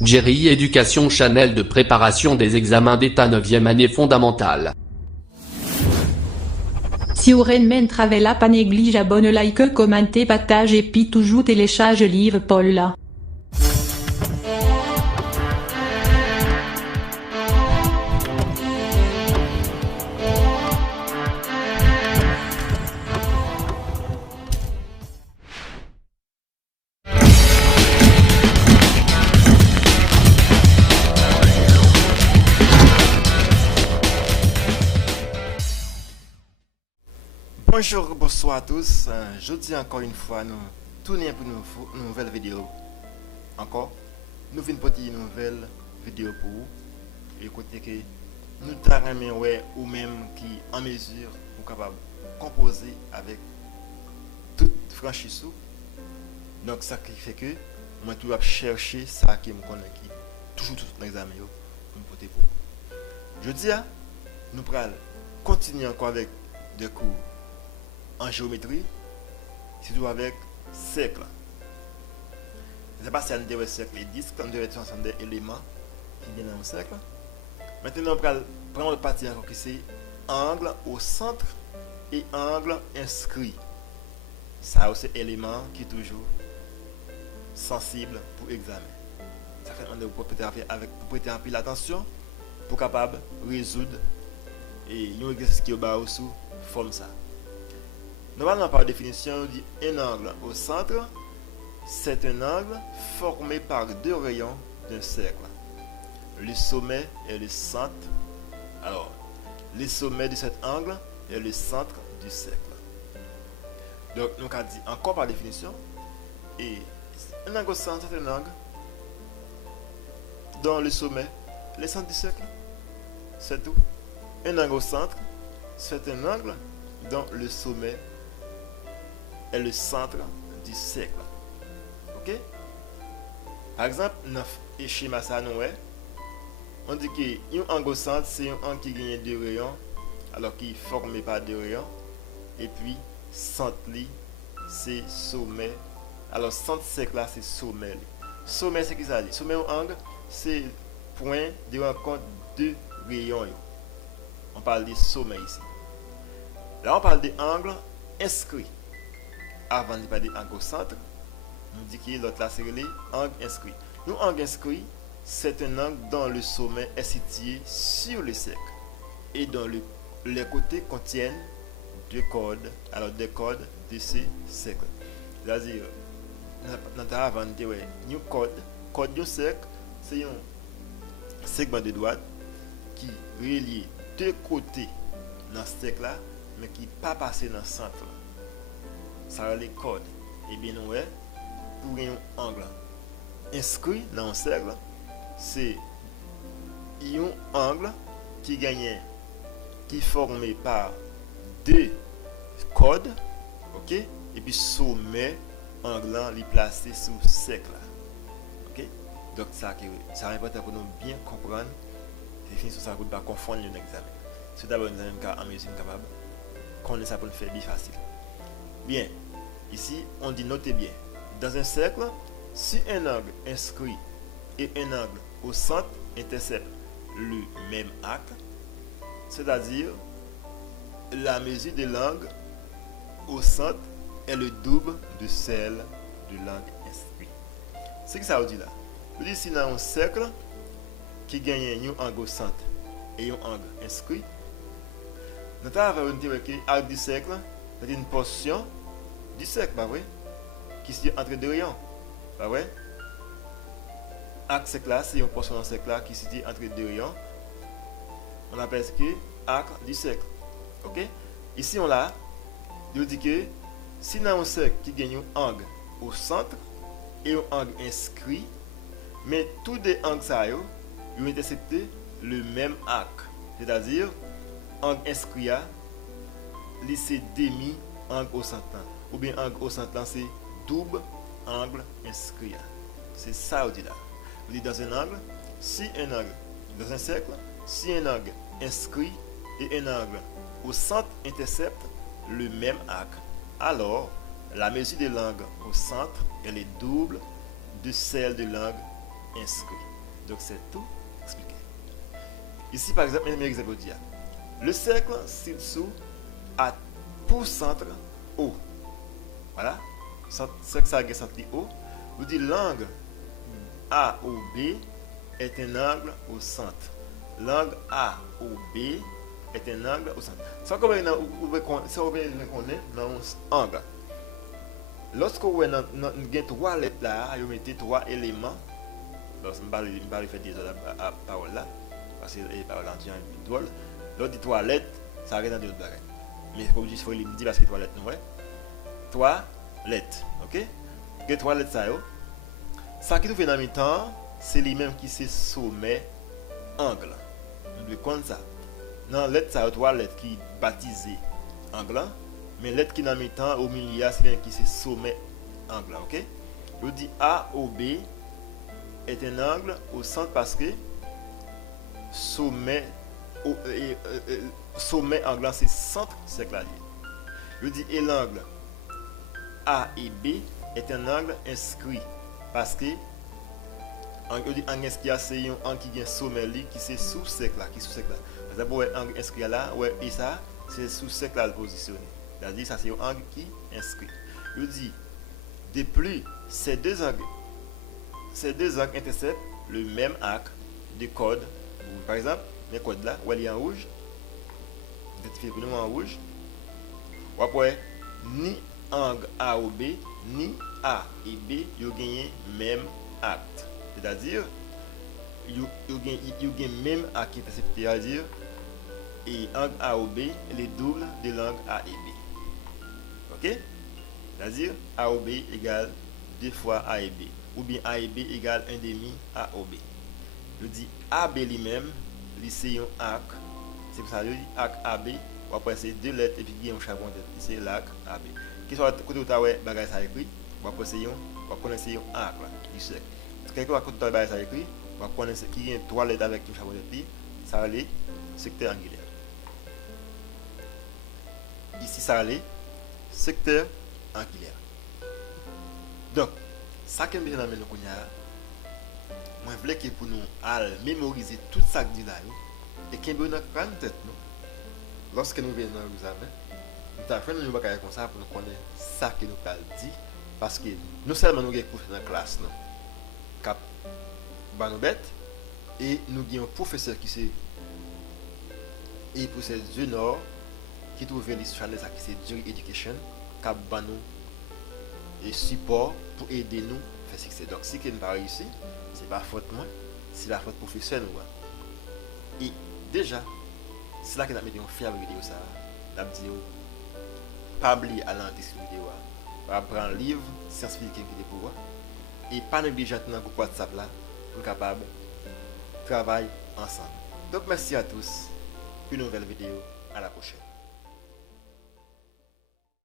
Jerry Éducation Channel de préparation des examens d'état 9e année fondamentale. Si vous men travella pas néglige abonne like commentez partage et puis toujours télécharge livre Paul là. Bonjour, bonsoir à tous. Je dis encore une fois, nous tournons pour une nouvelle vidéo. Encore, nous venons pour une nouvelle vidéo pour vous. Écoutez que nous t'arrêtons ou même qui en mesure ou capable de composer avec toute franchise. Donc ça qui fait que moi tout chercher ça qui me connaît qui toujours tout l'examen pour me porter pour vous. Je dis nous allons continuer encore avec des cours en géométrie, surtout avec cercle. Je ne sais pas si on a un cercle et disque, on devrait ensemble des éléments qui viennent dans un cercle. Maintenant, on va prendre le partie encore qui c'est angle au centre et angle inscrit. Ça aussi élément qui est toujours sensible pour examen. Ça fait qu'on doit prêter un peu l'attention pour capable résoudre et un exercice qui est bas sous forme ça. Normalement, par définition, on dit un angle au centre, c'est un angle formé par deux rayons d'un cercle. Le sommet et le centre. Alors, le sommet de cet angle est le centre du cercle. Donc, nous avons dit encore par définition, et un angle au centre, c'est un angle dans le sommet, le centre du cercle. C'est tout. Un angle au centre, c'est un angle dans le sommet est le centre du cercle. Ok? Par exemple, dans le schéma ça on dit que un angle au centre c'est un angle qui gagne deux rayons alors qui est formé par deux rayons et puis centre c'est sommet. Alors centre cercle là c'est sommet. Sommet c'est qui ça dit? Sommet au angle c'est point de rencontre deux rayons. On parle de sommet ici. Là on parle de angle inscrit. Avant de parler d'angle au centre, on dit que l'autre là c'est l'angle inscrit. Nous, angle inscrit, c'est un angle dont le sommet est situé sur le cercle et dont les côtés contiennent deux cordes. Alors, deux cordes de ce cercle. C'est-à-dire, nous avons inventé une corde du cercle, c'est un segment de droite qui relie deux côtés dans ce cercle là, mais qui n'est pas passé dans le centre. Ça a les cordes. Et bien, nous, pour un angle inscrit dans un cercle, c'est un angle qui gagne, qui est formé par deux cordes, ok? Et puis sommet, angle est placé sous le cercle. Ok? Donc, ça est important pour nous bien comprendre. Définition, ça ne peut pas confondre un examen. C'est d'abord un examen en mesure capable. Connaître ça pour nous faire bien facile. Bien, ici on dit notez bien. Dans un cercle, si un angle inscrit et un angle au centre interceptent le même axe, c'est-à-dire la mesure de l'angle au centre est le double de celle de l'angle inscrit. C'est que ça veut dire là. Vous dites si dans un cercle qui gagne un angle au centre et un angle inscrit, nous avons dit que l'arc du cercle c'est une portion du cercle, pas vrai? Qui se situe entre deux rayons, pas vrai? Arc cercle là, c'est une portion du cercle là qui se situe entre deux rayons. On appelle ça que arc du cercle. Ok? Ici, on l'a. Il dit que si dans un cercle qui gagne un angle au centre et un angle inscrit, mais tous les angles ça ils interceptent le même arc. C'est-à-dire, angle inscrit c'est demi angle au centre ou bien angle au centre c'est double angle inscrit. C'est ça on dit là. On dit dans un angle, si un angle dans un cercle, si un angle inscrit et un angle au centre interceptent le même arc, alors la mesure de l'angle au centre elle est double de celle de l'angle inscrit. Donc c'est tout expliqué. Ici par exemple, un exemple dit, le cercle ci-dessous a pour centre O. Voilà. Cercle ça a centre O. Vous dites l'angle AOB est un angle au centre. L'angle AOB est un angle au centre. Ça comme on connaît dans un angle. Lorsque vous avez 3 lettres là, vous mettez 3 éléments. Donc, je ne vais pas faire des autres paroles là, parce que les paroles entières sont drôles. L'autre 3 lettres, ça reste dans d'autres bagages. Mais il faut le dire parce que 3 lettres, non, ouais. 3 lettres, ok? Les 3 lettres, ça qui nous fait dans le temps, c'est les mêmes qui se sommet angle. Nous comme ça. Dans lettre, ça a 3 lettres qui baptisées angle, mais lettre qui dans le temps, au milieu, c'est les qui se sommet angle, ok? Je dis AOB est un angle au centre parce que sommet angle c'est centre cercle. Je dis et l'angle A et B est un angle inscrit parce que angle inscrit c'est un angle qui est sommet qui c'est sous cercle là, qui sous cercle là. Par exemple angle inscrit là, ouais et ça c'est sous cercle là positionné. C'est-à-dire ça c'est un angle qui inscrit. Je dis de plus ces deux angles interceptent le même axe de code. Par exemple, les codes là, où il est en rouge, identifié pour nous en rouge. Ou après, ni angle A ou B, ni A et B, ils ont gagné même acte. C'est-à-dire, ils ont gagné même acte intercepté, c'est-à-dire, et angle A ou B, les doubles de l'angle A et B. Ok? C'est-à-dire, A ou B égale 2 fois A et B. Ou bien A et B égale 1 demi A ou B. Je dis AB lui-même, c'est un arc. C'est pour ça que je dis arc AB. Ou après c'est 2 lettres et puis il y a un charbon de tête. C'est l'arc AB. Qui soit côté où tu as bagage ça écrit, ou après c'est un connaître un arc là, du cercle. Quelqu'un côté où tu as bagage ça écrit, ou après connaître qui y a 3 lettres avec un charbon de tête, ça va aller secteur angulaire. Ici ça va aller secteur angulaire. Donc ça que je vais nous connaître, moi je voulais que pour nous mémoriser tout ça que dit là et qu'on ait dans tête nous lorsque nous venons dans l'examen, nous avons fait une bagaille comme ça pour nous connaître ça que nous parle dit parce que nous seulement nous avons cours dans la classe non cap ba nous bête et nous avons un professeur qui c'est et pour ces juniors qui trouve les channels qui c'est Jury Education cap ba nous et support pour aider nous à faire succès. Donc si quelqu'un n'a pas réussi, c'est pas faute moi, c'est la faute professionnelle. Et déjà, c'est là que nous avons mis une fière vidéo ça. Nous avons dit, pas oublier à l'entrée de cette vidéo, pas prendre un livre, science-physique qui est pour vous, et pas négliger dans le groupe WhatsApp là, pour être capable de travailler ensemble. Donc merci à tous, une nouvelle vidéo, à la prochaine.